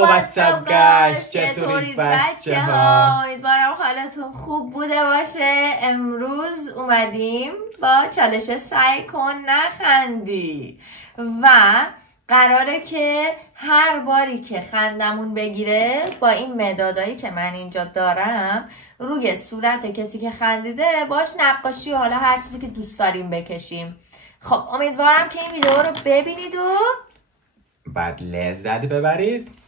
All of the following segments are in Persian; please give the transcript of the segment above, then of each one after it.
واتساپ گایز، چطورید بچه ها؟ امیدوارم حالتون خوب بوده باشه. امروز اومدیم با چالش سعی کن نخندی و قراره که هر باری که خندمون بگیره با این مدادایی که من اینجا دارم روی صورت کسی که خندیده باش نقاشی و حالا هر چیزی که دوست داریم بکشیم. خب امیدوارم که این ویدیو رو ببینید و بعد لذت ببرید.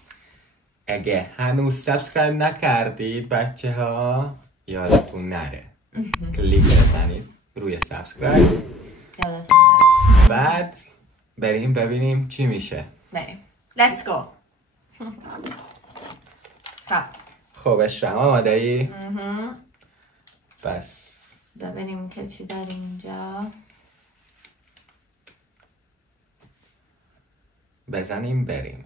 اگه هنوز سابسکرایب نکردید بچه ها یادتون نره کلیک بزنید روی سابسکرایب. یادتون نره. بعد بریم ببینیم چی میشه. بریم. Let's go. خب اشرم آماده ای؟ پس ببینیم که چی داریم اینجا. بزنیم بریم.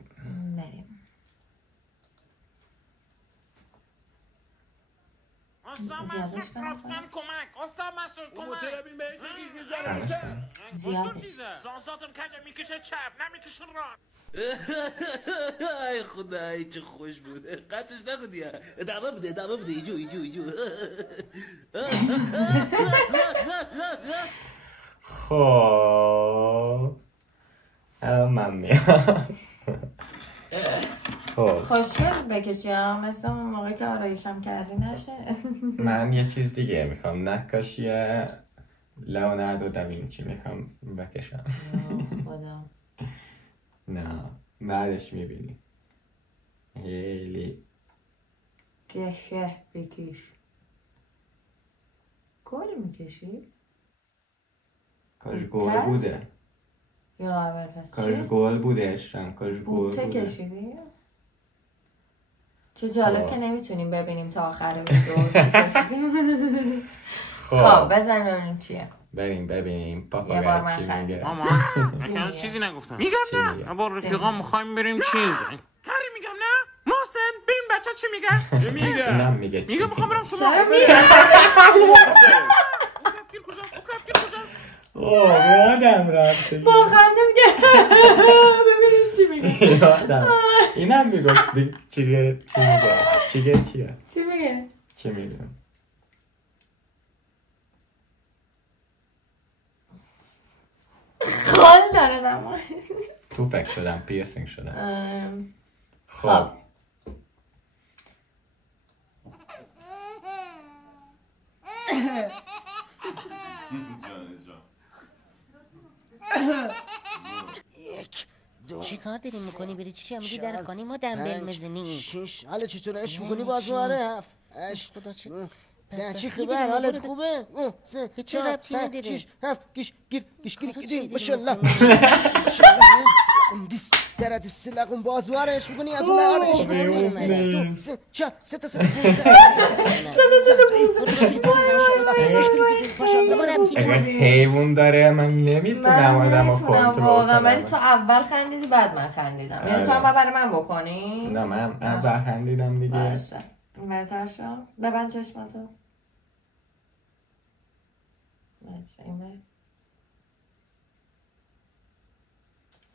استاد مسعود لطفاً کمک. استاد مسعود کمک. چرا بین به چه گیج میذاری؟ زیاده. سانساتم کجا میکشه چپ نمیکشه راه. ای خدای چه خوش بود. قطعش نکردی. ادامه بده ایجو. خب من میام. خوشگل بکشیم مثل اون موقع که آرایشم کردی نشه. من یه چیز دیگه میخوام، نقاشی لئوناردو داوینچی میخوام بکشم. خدا نه بعدش میبینی. خیلی گشه بکش. گل میکشی؟ کاش گل بوده. یا اول پس کاش گل بوده اشرم. کاش گل بوته بوده. کشیدی؟ چه جالب که نمیتونیم ببینیم تا آخر ویدیو چی کشیدیم. خب بزن ببینیم چیه. بریم ببینیم یه پاپا بار چی من میگه. مامان چیزی نگفتم. میگم نه با رفیقام میخوایم بریم چیز. کاری میگم نه محسن ببین بچه چی میگه. اینم میگه چی میگه میخوام برم شما. چرا میگه؟ اوه یادم رفته. با خنده میگه ببینیم چی میگه. یادم اینم میگفت چی میگه. چی میگه. خال داره نمای. توپک شدم، پیرسینگ شدم. خب چی کار داری میکنی؟ بری چی میگی در خانه ما دنبل میزنی؟ شش حالا چطور اش میکنی بازواره هفت اش خدا چه چی خبر حالت خوبه؟ سه هیچ ربطی نداره. شش هفت گیش گیر ماشاءالله دیس درد السلاقم بازوارش میکنی از اون اش میکنی سه تا اگه حیوان داره من نمیتونم آدمو کنترل کنم. ولی تو اول خندیدی بعد من خندیدم. یعنی تو هم برای من بکنی؟ نه من اول خندیدم دیگه. باشه این برتر شو. ببند چشماتو. باشه این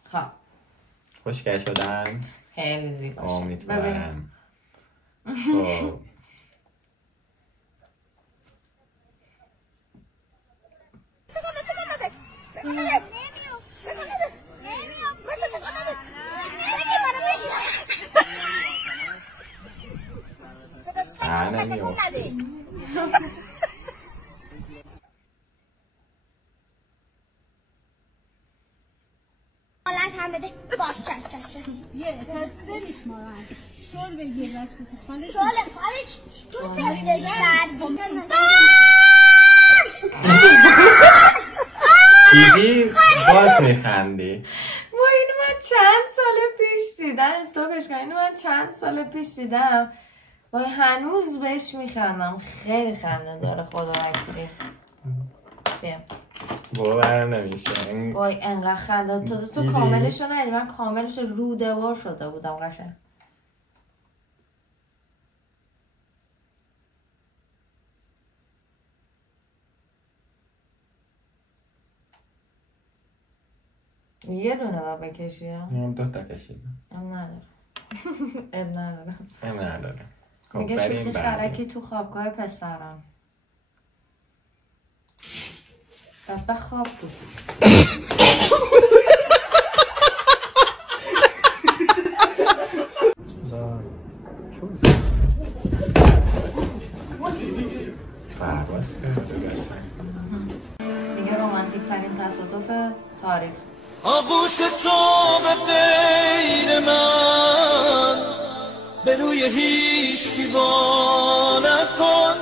خب خوشگل شدن. خیلی زیبا شد. امیدوارم. خب نمیافتی. هم بده باش چش یه تسته میشمارم شل بگیر دست خالش شل خالش تو سفتش کردی دیدی باز میخندی. اینو من چند سال پیش دیدم. استاپش کن. اینو من چند سال پیش دیدم و هنوز بهش میخندم. خیلی خنده داره خدا وکیلی. بیا باور نمیشه. وای انقدر خنده تو کاملش رو ندیدی، من کاملش رو دوار شده بودم قشنگ. یه دونه با بکشی ها؟ دو تا کشیدم. ام نداره. میگه شوخی خرکی تو خوابگاه پسران. به خواب بود. میگه رومانتیک ترین تصادف تاریخ. آغوش تو به غیر من به روی هیچ دیوار نکن.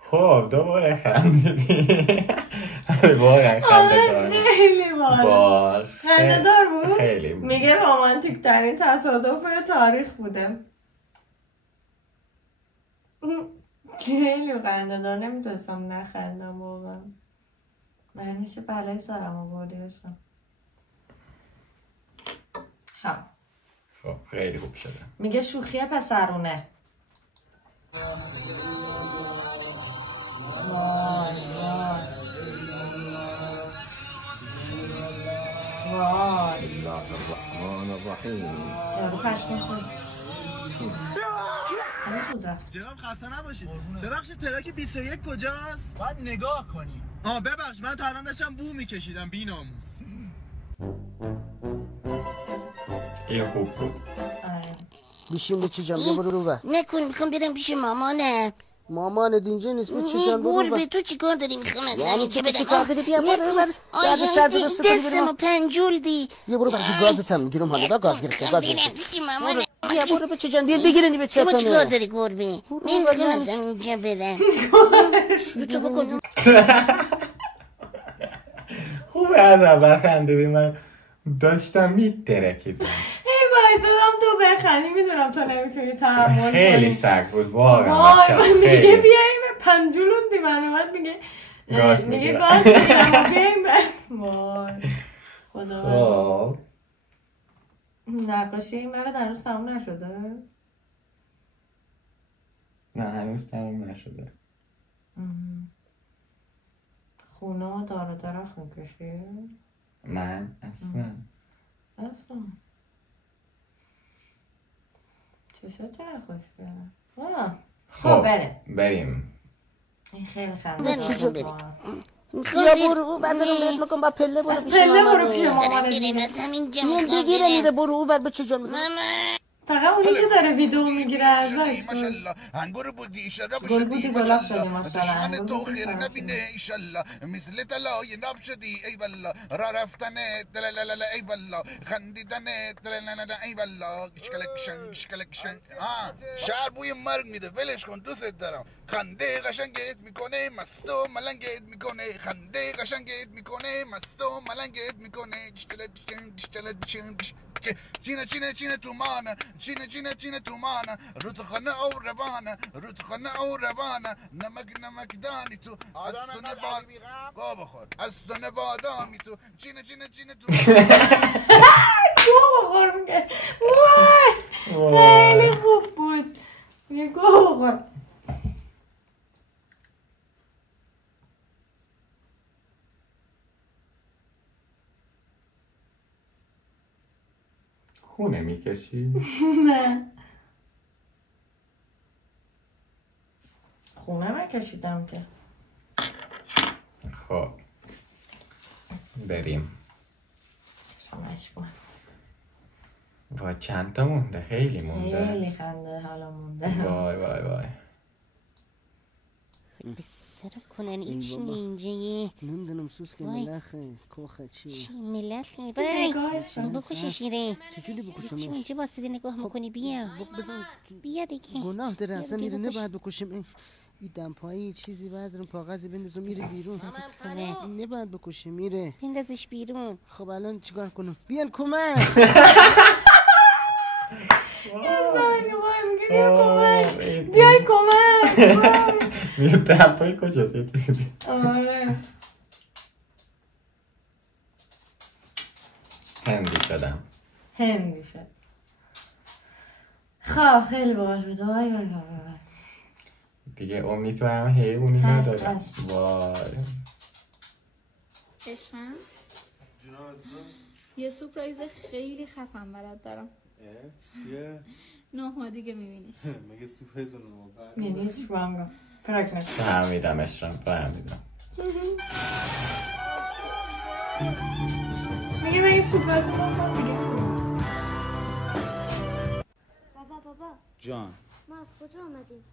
خب دوباره خندیدی. واقعا خنده خیلی بار خنده دار بود. خیلی میگه رومانتیک ترین تصادف تاریخ بوده. خیلی خنده دار، نمیتونستم نخندم واقعا. من میشه بلای سرم آوردی باشم. خب خیلی خوب شده. میگه شوخی پسرونه. وای یارو پشمش نیست. جناب خسته نباشید. ببخشید ترک 21 کجاست؟ باید نگاه کنی. ببخش من تا الان داشتم بو میکشیدم بی‌ناموس. این خوب بود. بیشیم بچه جان بیا برو رو بر. نکن میخوام برم پیش مامانم. مامانت اینجا نیست بچه جان برو گربه تو چی کار داری؟ میخوام از یعنی چی کار داری؟ بیا برو بر. بعد سرد دست دستمو پنجولدی. بیا برو بر گازت هم میگیرم حالا گاز گرفته گاز گرفته. بیا برو بچه جان بیا بگیرنی به چطور. شما چی کار داری گربه؟ میخوام از اینجا برم. تو بکن. خوبه از اول خندیدی، من داشتم میترکیدم. بایستادم تو بخندی، میدونم تو نمیتونی تحمل کنی. خیلی سگ بود واقعا. میگه بیاییم پنجولون دی من اومد میگه گاز میگیرم بیاییم وای خدا. نقاشی این مرد هنوز تموم نشده؟ نه هنوز تموم نشده. خونه و دار و درخت میکشی؟ من اصلا چشات چرا خوش برم؟ خب بریم. این خیلی خنده بیا برو بعد رو مهد مکن با پله برو پیش مامانه. بگیره میره برو او ور بچه جان فقط اونی که داره ویدیو میگیره ازش. ماشاءالله انگور بودی اشاره گل بودی گلاب شدی ماشاءالله. من تو خیر نبینه ایشالله مثل طلای ناب شدی ای والله را رفتنه دلالالا ای والله خندیدنه دلالالا ای والله گشکلک شن شهر بوی مرگ میده ولش کن دوست دارم. خنده قشنگت میکنه مست و ملنگت میکنه. خنده قشنگت میکنه مست و ملنگت میکنه. چینه تومانه چینه تومانه رودخانه او روانه نمک دانی تو از تو نباد گو بخور از تو نبادامی تو چینه تومانه گو بخور میگه. وای خیلی خوب بود. میگه گو بخور. خونه میکشی؟ نه خونه نکشیدم که. خب بریم. شماش کن. وای چند تا مونده؟ خیلی مونده. خیلی خنده حالا مونده. وای بسر کنن ایچ اینجایی نمیدونم سوس که ملخه کوخه چی ملخه بای بکشه شیره. چجوری بکشم؟ چی اونجا واسه نگاه میکنی؟ بیا بیا دیگه. گناه داره اصلا میره نباید بکشم. این دمپایی چیزی بردارم کاغذی بندازم میره بیرون. نباید بکشم میره. بندازش بیرون. خب الان چیکار کنم؟ بیان کمک. بیای کمک. میگه دمپایی کجاست؟ آره هندی شدم. هندی شد. خواه خیلی باحال بود. وای وای وای. دیگه امید تو هم حیوانی ندارم. وای. عشقم یه سورپرایز خیلی خفن برات دارم. چیه؟ 9 ماه دیگه میبینی. مگه سورپرایز رو یعنی سرانگا پراکنه فهمیدم اشرام فهمیدم. میگه سورپرایز رو دیگه. بابا جان ما از کجا آمدیم؟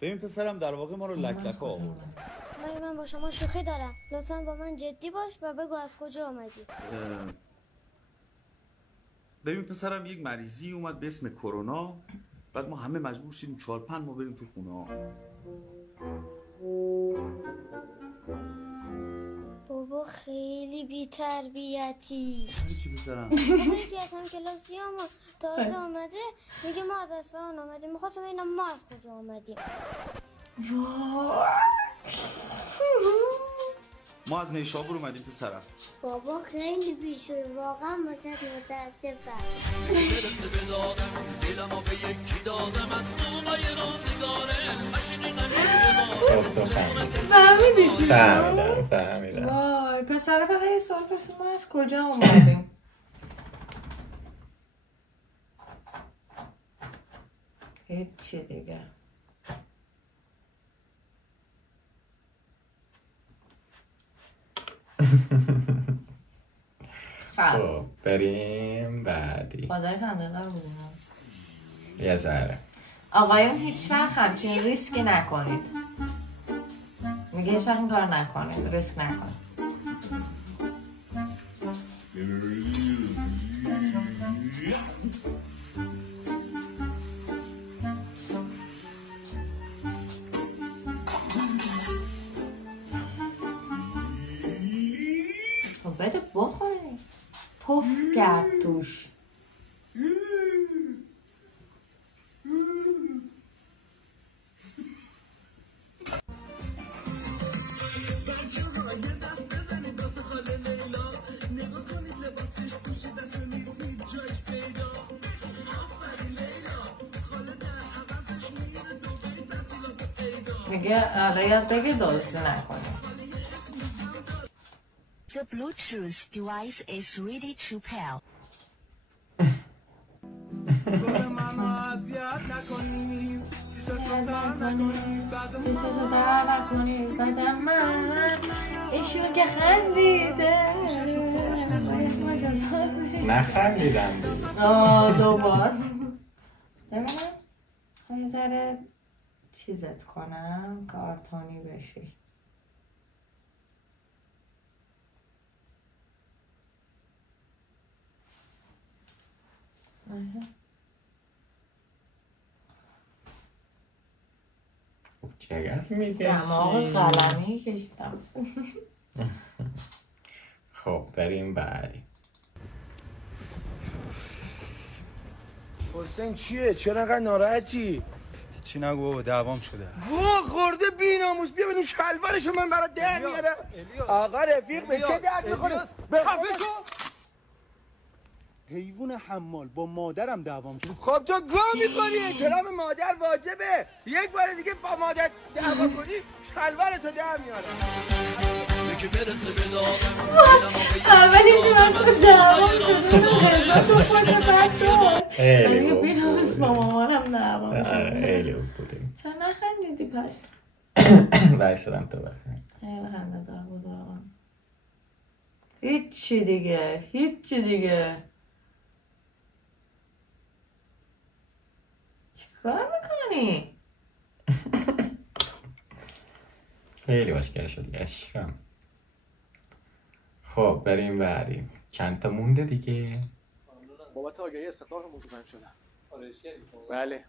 ببین پسرم در واقع ما رو لک آورد. من با شما شوخی دارم. لطفا با من جدی باش و بگو از کجا آمدی. ببین پسرم یک مریضی اومد به اسم کرونا، بعد ما همه مجبور شدیم 4-5 ماه بریم تو خونه ها. بابا خیلی بی‌تربیتی. چی پسرم؟ بابا یکی از هم کلاسی ما تازه آمده میگه ما از اصفهان آمدیم. میخواستم ببینم ما از کجا آمدیم. ما از نیشابور اومدیم پسرم. بابا خیلی بیشوری واقعا واسه متاسفم. فهمیدی چی؟ فهمیدم. وای پسر فقط یه سوال پرسید ما از کجا اومدیم. هیچی دیگه. خب بریم بعدی. بازار خنده دار بودیم. یه ذره. آقایون هیچ وقت همچین ریسکی نکنید. میگه هیچ وقت این کار نکنید. ریسک نکنید. خب بده بخوری. پف کرد توش. میگه حالا یاد بگی دوستی نکنی. The Bluetooth device is ready to pair. دوستشو در نکنید بدم من ایشون که خندیده نخندیدم دوبار ببینم یه ذره چیزت کنم کارتونی بشی. چقدر میگشتی؟ دماغ قلمی کشیدم. خب بریم بعدی. حسین چیه؟ چرا انقدر ناراحتی؟ چی نگو بابا دعوام شده. گوه خورده بی‌ناموس. بیا بدون شلوارشو من برات در میارم. آقا رفیق به چه درد می‌خوره؟ خفه شو. حیوان حمال با مادرم دعوام شد. خب تو گوه می‌خوری. احترام مادر واجبه. یک بار دیگه با مادر دعوا کنی شلوارتو در میارم. اولیش من تو دعوام شده هزار تو پاشو بد دار. خیلی بی‌ناموس با مامانم دعوام شده. خیلی بودیم. چرا نخندیدی پس؟ بایستدم تو بخند. خیلی خنده دار بود آقا. هیچی دیگه. چیکار میکنی؟ خیلی باشگاه شدی عشقم. خب بریم بعدی. چند تا مونده دیگه. بابت آگهی استخدام موضوع شدم. بله.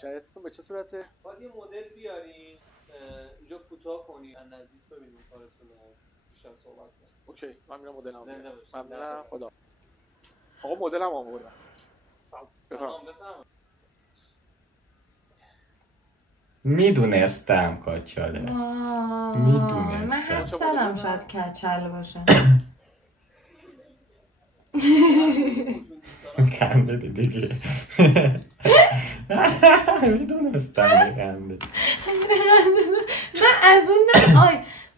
شرایطتون به چه صورته؟ باید یه مدل بیارین اینجا کوتاه کنین از نزدیک ببینیم کارتون رو بیشتر صحبت کنیم. اوکی من میرم مدلم ممنونم. خدا. آقا مدلم آوردم. سلام بفرمایید. میدونستم کچاله. میدونستم. من حد زدم شاید کچل باشه. کنده دیگه. میدونستم کنده.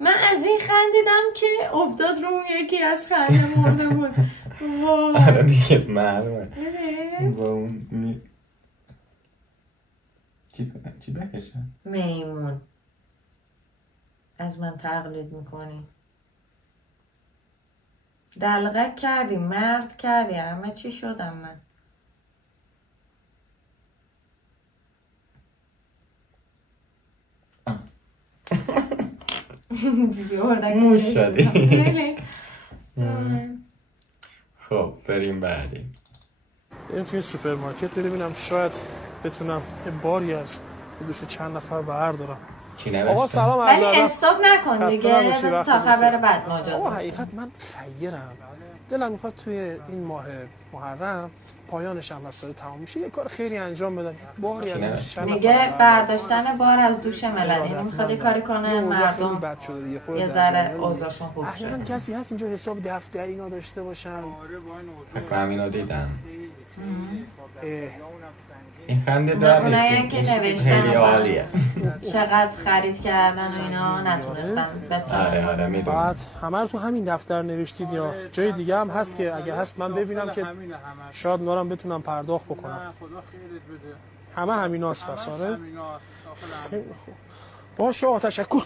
من از این خندیدم که افتاد رو یکی از خنده مرده بود. آره دیگه معلومه. با اون چی بکشم؟ میمون. از من تقلید میکنی. دلغک کردی، مرد کردی، همه چی شدم من. موش شدی. خب بریم بعدی. بریم توی سوپرمارکت ببینم شاید بتونم یه باری از دوش چند نفر بردارم. چی نوشتم؟ آقا سلام عرض ولی استاپ نکن دیگه، بس تا خبر بعد ماجرا. آقا حقیقت من خیرم، دلم میخواد توی این ماه محرم پایانش هم هست داره تمام میشه یه کار خیری انجام بدم. باری از میگه برداشتن بار از دوش ملل، این میخواد یه کاری کنه مردم یه ذره اوضاعشون خوب شه. احیانا کسی هست اینجا حساب دفتری نداشته باشن؟ فکر کنم اینو دیدن. این خنده دار اونایی که نوشتن چقدر خرید کردن و اینا نتونستم بتونم. آره میدونم. بعد همه رو تو همین دفتر نوشتید یا جای دیگه هم هست که اگه هست من ببینم که شاید نارم بتونم پرداخت بکنم. همه همیناست پس. آره باشه آقا تشکر.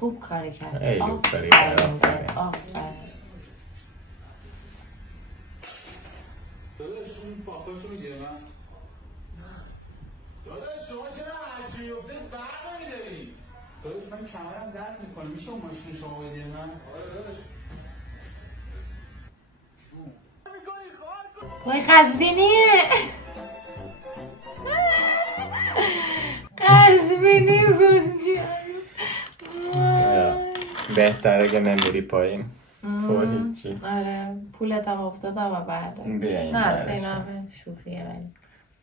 خوب کاری کرد. آفرین. داداش اون پاپاشو میگیره من؟ داداش شما چرا هرچی افته برق نمیداری؟ داداش من کمرم درد میکنه میشه اون ماشین شما بدی من؟ آره داداش وای قزوینیه. قزوینی بودی. بهتره که نمیری پایین. هیچی. آره پولت هم افتادم و بعد نه اینا شوخیه. ولی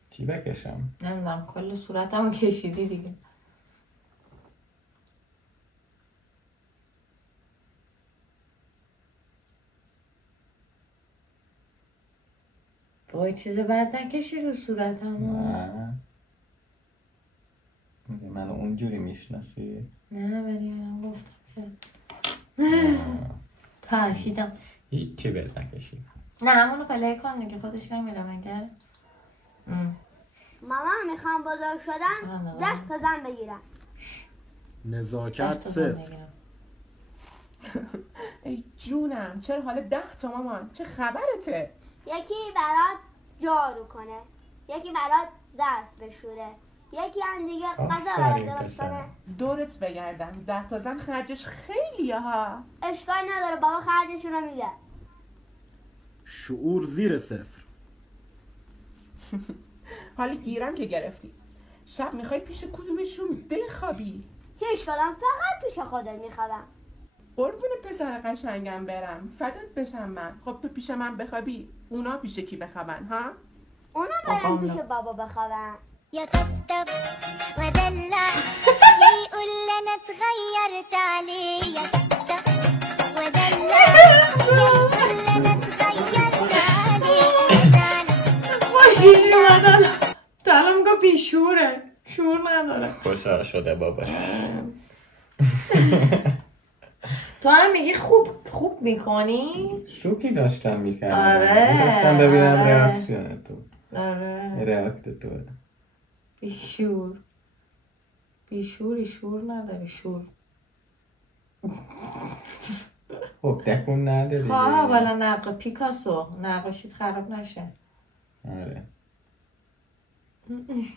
چی بکشم؟ نمیدونم کل صورتمو کشیدی دیگه. وای چیز بد نکشی رو صورتمو. نه منو اونجوری میشناسی؟ نه ولی من گفتم که ترشیدم. هیچی بد نکشی. نه همونو پلی کن دیگه خودش نمیره مگه. ماما میخوام بزرگ شدم 10 تا زن بگیرم. نزاکت صفر. ای جونم چرا حالا 10 تا مامان؟ چه خبرته؟ یکی برات جارو کنه، یکی برات ظرف بشوره، یکی هم دیگه غذا برات درست کنه. دورت بگردم 10 تا زن خرجش خیلیه ها. اشکال نداره بابا خرجشون رو میده. شعور زیر صفر. حالا گیرم که گرفتی. شب میخوای پیش کدومشون بخوابی؟ هیچ کدام، فقط پیش خودت میخوابم. قربون پسر قشنگم برم فدات بشم من. خب تو پیش من بخوابی اونا پیش کی بخوابن ها؟ اونا برن پیش بابا بخوابن. يا طبطب ودلع يقول لنا اتغيرت عليه يا طبطب ودلع يقول لنا اتغيرت عليه. خوشی نداره تلم گو بیشوره شور نداره. خوشحال شده باباش. تو هم میگی خوب میکنی؟ شوکی داشتم میکردم. آره داشتم ببینم ریاکسیون تو. آره ریاکت تو. بیشوری شور نداری شور. خب دکون نده دیگه. خواه بالا پیکاسو نقاشیت خراب نشه. آره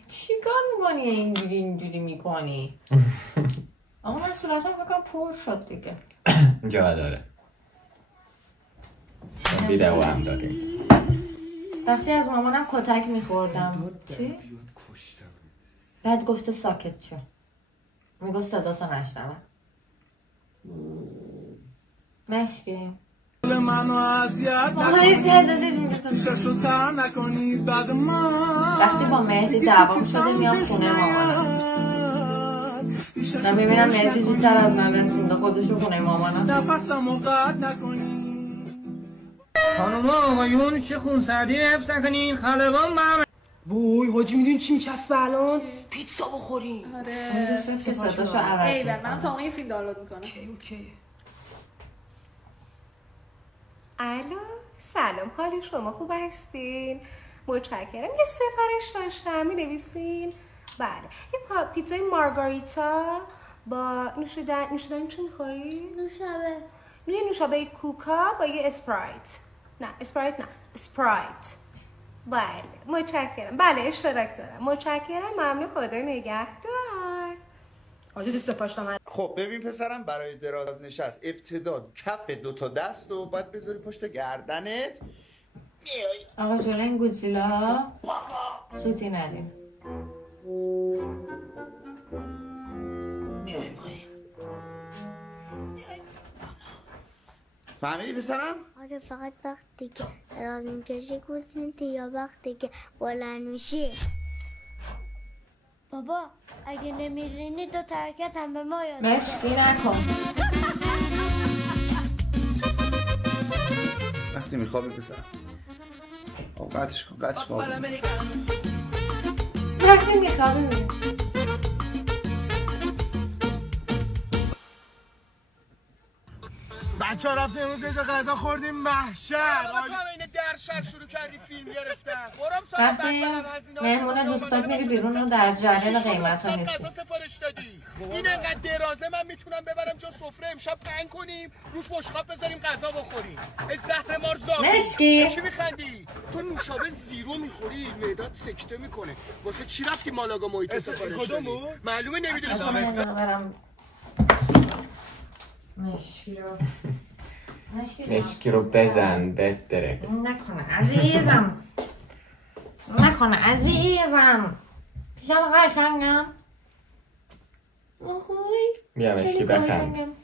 چی کار میکنی اینجوری میکنی؟ آقا من صورتم بکنم پر شد دیگه. جا داره. ویدئو هم داریم. وقتی از مامانم کتک میخوردم چی؟ بعد گفته ساکت شو. میگفت صدا تا نشنوم. مشکی منو اذیت نکنید بعد من. وقتی با مهدی دعوام شده میام خونه مامانم و میبینم مهدی زودتر از من رسونده خودشو خونه مامانم. نفسمو قطع نکنید خانوما آقایون چه خونسردی حفظ نکنین خلبان من. وای حاجی میدونی چی میچسبه الان؟ پیتزا بخوریم. اون دوستم که صداشو عوض میکنه. من تا این فیلم دانلود میکنم. اوکی. الو سلام، حال شما خوب هستین؟ متشکرم. یه سفارش داشتم می‌نویسین؟ بله یه پیتزای مارگاریتا با نوشیدنی چی می‌خوری؟ نوشابه کوکا با یه اسپرایت. نه اسپرایت نه اسپرایت. بله متشکرم. بله اشتراک دارم. متشکرم. ممنون. خدا نگهدار. آجا سپاس من. خب ببین پسرم، برای دراز نشست ابتدا کف دوتا دست و باید بذاری پشت گردنت. آقا جلو این گوجیلا سوتی ندیم. فهمیدی پسرم؟ آره فقط وقتی که دراز میکشی گوز میدی یا وقتی که بلند میشی. بابا اگه نمیرینی تو ترکت هم به ما یاد مشکی نکن. وقتی میخوابی پسرم قطعش کن وقتی میخوابی بچه ها رفتیم امروز یه جا غذا خوردیم محشر. تو این درشر شروع کردی فیلم گرفتن. وقتی مهمون دوستات میری بیرون و در جریان قیمت ها نیستی. غذا سفارش دادی. این انقدر درازه من میتونم ببرم جا سفره امشب پهن کنیم روش بشقاب بذاریم غذا بخوریم. ای زهر مار زاغ. مشکی چی میخندی؟ تو نوشابه زیرو میخوری معدت سکته میکنه. واسه چی رفتی مالاگا محیط سفارش دادی؟ معلومه نمیدونی مشکی رو بزن بهتره. نکنه عزیزم پیشم قشنگم. بیا مشکی بخند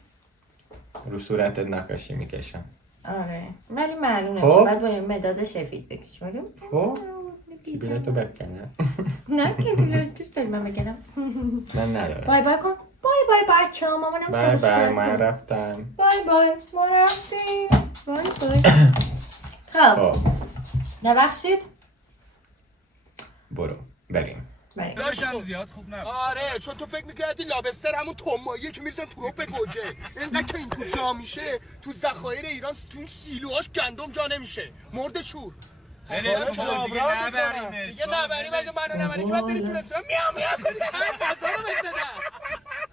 رو صورتت نقاشی میکشم. آره ولی معلومه که باید با یه مداد سفید بکشیم. خب کیبیلتو بکنم. نه کیبیلت دوست داری من بکنم. من ندارم. بای بای کن. بای بای بچه ها مامانم بای بای من رفتم. بای بای ما رفتیم. بای بای. خب نبخشید برو بریم. زیاد خوب نبود. آره چون تو فکر میکردی لابستر همون توماییه که میرسن تو به گوجه. اینقدر که این تو جا میشه تو ذخایر ایران تو سیلوهاش گندم جا نمیشه. مرد شور. دیگه نبریمش. دیگه نبریم اگه منو نبری که باید بری تو رستوران میام کنی همین غذا رو بهت بدم.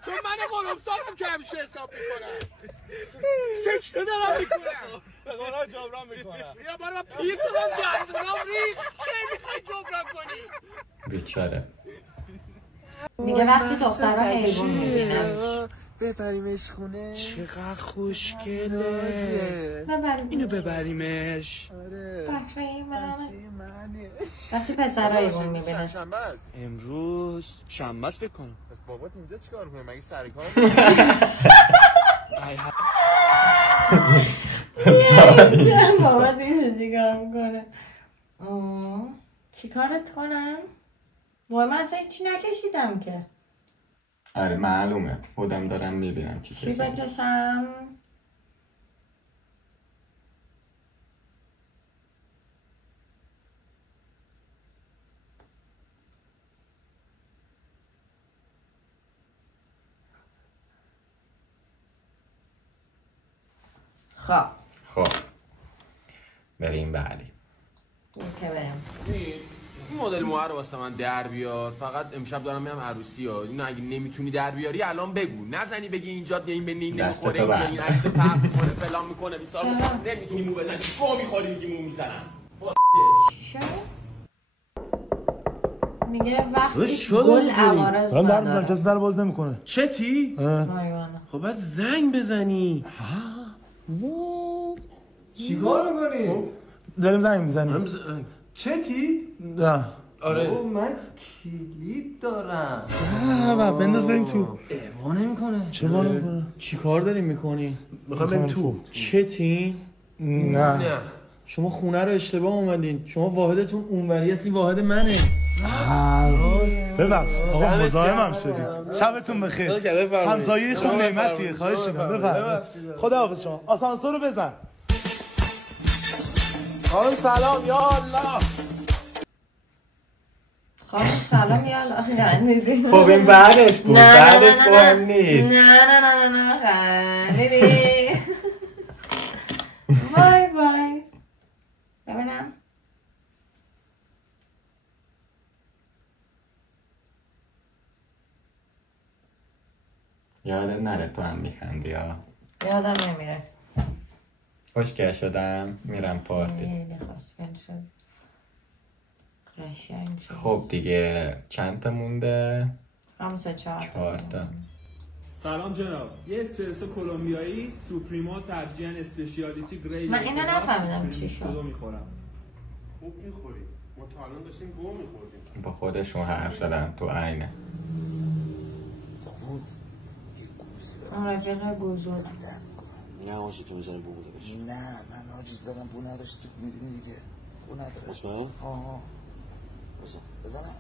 چون من قلمسالم که همیشه حساب میکنم. سکته دارم میکنم. به قولم جبران میکنم. یا بار من پیر شدم گندونم ریخ. چه میخوای جبران کنی؟ بیچاره. میگه وقتی دخترها حیوان میبینم ببریمش خونه. چقدر خوشگله. اینو ببریمش. آره. بحری منه. وقتی پسرها حیوان میبینه. امروز شنبه است بکنم. پس بابات اینجا چیکار کنه؟ مگه سر کار؟ بابات اینجا چیکار میکنه؟ چیکارت کنم؟ وای من اصلا چی نکشیدم که. آره معلومه خودم دارم میبینم چی بکشم. خب بریم بعدی. این مدل موها رو واسه من در بیار. فقط امشب دارم میرم عروسی ها. اینو اگه نمیتونی در بیاری الان بگو. نزنی بگی اینجا این به نین نمیخوره اینجا این عکس فرق میکنه فلان میکنه بیسار نمیتونی مو بزنی. گو میخوری میگی مو میزنم. میگه وقتی گل عوارض دارم در میزنم کسی در باز نمیکنه. چتی؟ خب باید زنگ بزنی. چیکار میکنی؟ داریم زنگ میزنیم. چتی؟ نه آره من کلید دارم. بنداز بریم تو. وا نمیکنه. چه وا نمیکنه؟ چی کار داریم میکنی؟ میخوام بریم تو. چتی؟ نه. شما خونه رو اشتباه اومدین. شما واحدتون اونوری هست، این واحد منه. ببخش آقا مزاحمم شدیم. شبتون بخیر. همسایه خوب نعمتیه. خواهش می‌کنم بفرمایید. خداحافظ شما. آسانسور رو بزن. خانم سلام یا الله. خانم سلام یا الله. خندیدی. خب این بعدش بود. بعدش مهم نیست. نه خندیدی. وای وای. ببینم. یادت نره تو هم میخندی ها. یادم نمیره. خوشگل شدم میرم پارتی. خیلی خوشگل شد. قشنگ شد. خب دیگه چند تا مونده؟ 4 تا. سلام جناب، یه اسپرسو کلمبیایی سوپریمو ترجیحاً اسپشیالیتی گرید. من اینو نفهمیدم چی شد. میخورم. خوب میخوری. ما تا الان داشتیم گو میخوردیم. با خودشون حرف زدن تو عینه. اون رفیق گوزود. نه آجی که میزنی بو بوده بشه. نه من آجی زدم بو نداشت. تو میدونی دیگه بو نداره. مطمئن؟ آها بزنم.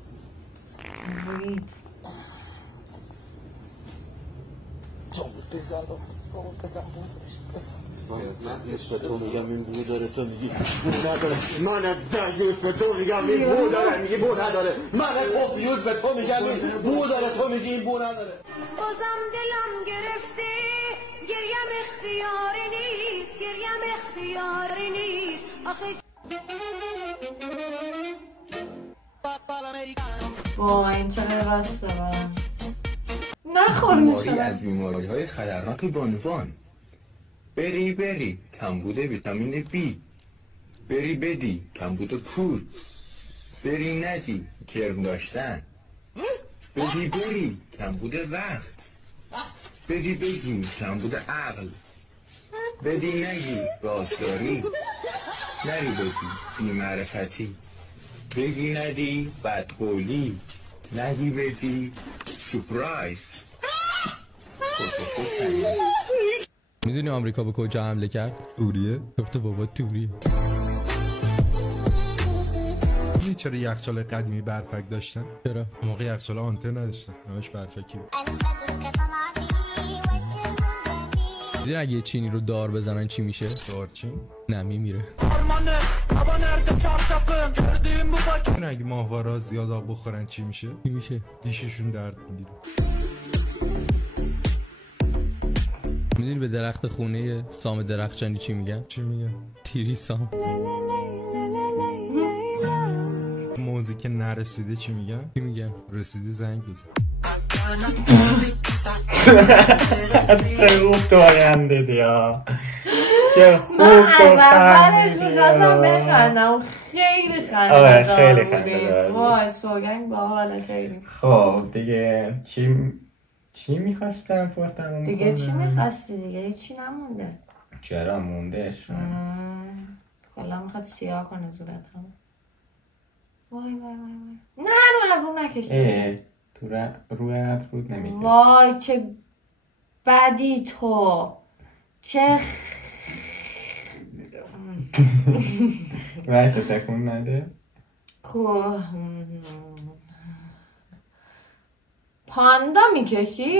بزن بو من اسم تو میگم این بو داره تو میگی بو نداره. من دیوز به تو میگم این بو داره میگی بو نداره. من پوفیوز به تو میگم این بو داره تو میگی این بو نداره. بازم دلم گرفته گریم اختیاری نیست گریم اختیاری نیست آخه وای این چقدر راسته برم نخور بیماری از بیماری‌های خطرناک بانوان. بری کمبود ویتامین B. بری بدی کمبود پول. بری ندی کرم داشتن. بری کمبود وقت. بدی کمبود عقل. بدی نگی رازداری. نری بدی بی‌معرفتی. بگی ندی بدقولی. نگی بدی سپرایز. میدونی آمریکا به کجا حمله کرد؟ سوریه؟ گفته بابا توریه. میدونی چرا یخچال قدیمی برفک داشتن؟ چرا؟ موقع یخچال آنتن نداشتن، همش برفکی بود. میدونی اگه یه چینی رو دار بزنن چی میشه؟ دارچین؟ نه میمیره. میدونی اگه ماهوارا زیاد آب بخورن چی میشه؟ چی میشه؟ دیششون درد میگیره. میدونی به درخت خونه سام درخشانی چی میگن؟ چی میگن؟ تیری سام. موزی که نرسیده چی میگن؟ چی میگن؟ رسیدی زنگ بزن. چه خوب تو خندیدی ها. چه خوب تو من از اولش میخواستم بخندم خیلی خنده دار بودیم. وای سوگنگ باحاله خیلی. خب دیگه چی میخواستم پرتمون دیگه چی میخواستی دیگه؟ چی نمونده؟ چرا موندهش؟ کلا میخواد سیاه کنه صورت هم. وای نه رو ابرو نکشتی. تو روی ابرود نمیکشی. وای چه بدی تو. چه وایسه تکون نده. پاندا میکشی؟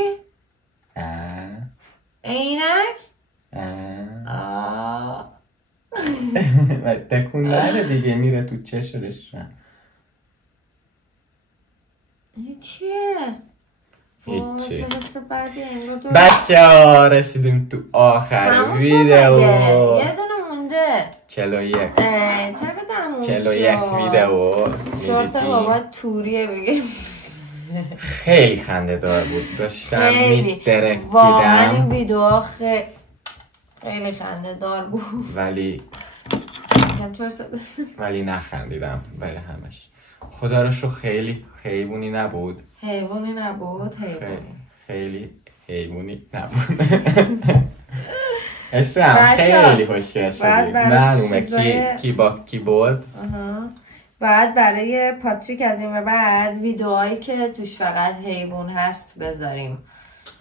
عینک؟ تکون نده دیگه میره تو چشمش. این چیه؟ هیچی. بچه ها رسیدیم تو آخر ویدیو. یه دونه مونده. 41 چقدر تموم شد؟ 41 ویدیو. شورت بابا توریه بگیم. خیلی خنده دار بود. داشتم میترکیدم. واقعا این ویدیو خیلی خنده دار بود. ولی نخندیدم برای همش. خدا رو شو خیلی حیوانی نبود. حیوانی نبود. خیلی حیوانی نبود. اسم خیلی خوشگل شدید. معلومه کی با کی برد. بعد برای پاتریک از این به بعد ویدئوهایی که توش فقط حیوان هست بذاریم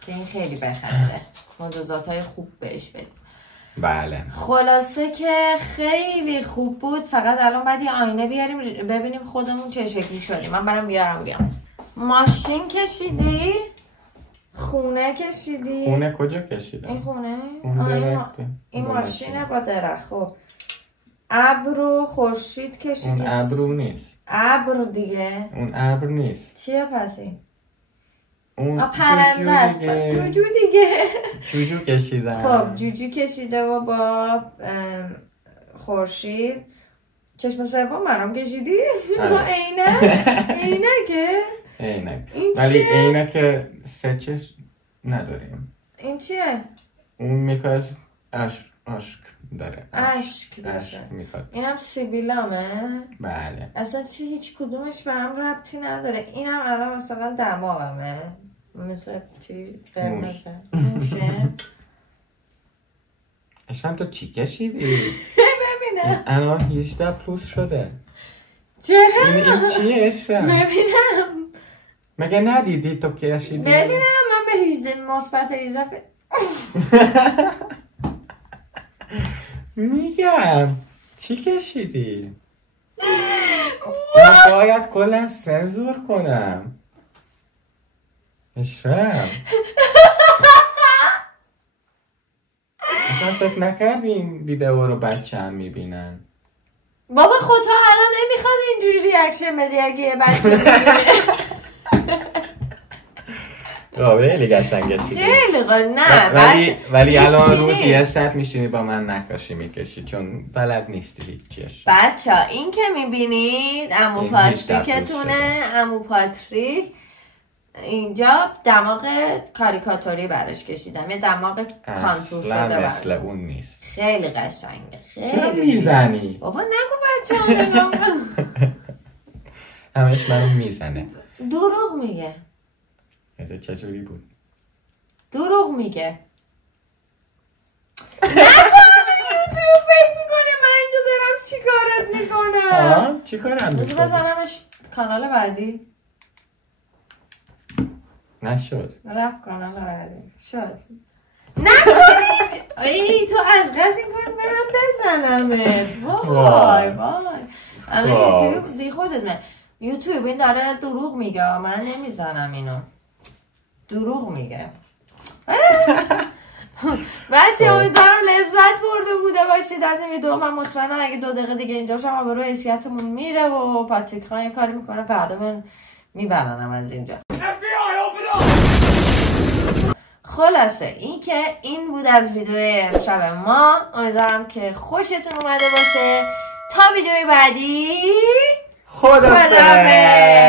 که این خیلی بخنده. مجازات های خوب بهش بدیم. بله. خلاصه که خیلی خوب بود. فقط الان باید یه آینه بیاریم ببینیم خودمون چه شکلی شدیم. من برم بیارم بیام. ماشین کشیدی؟ خونه کشیدی؟ خونه کجا کشیدم؟ این خونه؟ این ماشینه با درخت. خب ابر و خورشید کشیدی؟ اون ابر نیست. ابر دیگه؟ اون ابر نیست. چیه پس این؟ اون پرنده است. جوجو دیگه. جوجو کشیدم. خب جوجو کشیده و با خورشید. چشم سوم منم کشیدی؟ عینکه؟ عینک. ولی عینک سه چشم نداریم. این چیه؟ اون میخواد اشک داره. اشک میخواد. اینم سیبیلامه؟ بله. اصلا هیچ کدومش به هم ربطی نداره. اینم الان مثلا دماغمه. مثل چی؟ قرمزه. موشه. اشان تو چی کشیدی؟ ببینم. الان 18 پلوس شده. چرا؟ این چیه اشرا؟ ببینم. مگه ندیدی تو کشیدی؟ ببینم من به 18 مثبت 18 میگم چی کشیدی؟ من باید کلا سنسور کنم. اشرم اصلا فکر نکردی این ویدیو رو بچه هم میبینن. بابا خودتا الان نمیخواد اینجوری ریاکشن بدی اگه یه بچه میبینه. خیلی قشنگ کشیدی. خیلی نه ولی الان روز یه ساعت میشینی با من نقاشی میکشی چون بلد نیستی هیچیش. بچه ها این که میبینید عمو پاتریکتونه. عمو پاتریک اینجا دماغ کاریکاتوری براش کشیدم. یه دماغ کانتور شده اصلا مثل اون نیست. خیلی قشنگه. چرا میزنی؟ بابا نگو بچه ها نگاه همش منو میزنه. دروغ میگه. چجوری بود؟ دروغ میگه. نکنه یوتیوب فکر میکنه من اینجا دارم چی کارت میکنم. چی کارم میکنم؟ بزنمش کانال بعدی. نشد. رفت کانال بعدی. شد. نکنید. ای تو از قصد این کار به من بزنمت. وای الان یوتیوب دی خودت من. یوتیوب این داره دروغ میگه. من نمیزنم اینو. دروغ میگه. بچه امیدوارم لذت برده بوده باشید از این ویدیو. من مطمئنم اگه 2 دقیقه دیگه اینجا شما برو حیثیتمون میره و پاتریک خان یه کاری میکنه فردا من میبرنم از اینجا. خلاصه این که این بود از ویدیو امشب ما. امیدوارم که خوشتون اومده باشه. تا ویدیوی بعدی خداحافظ.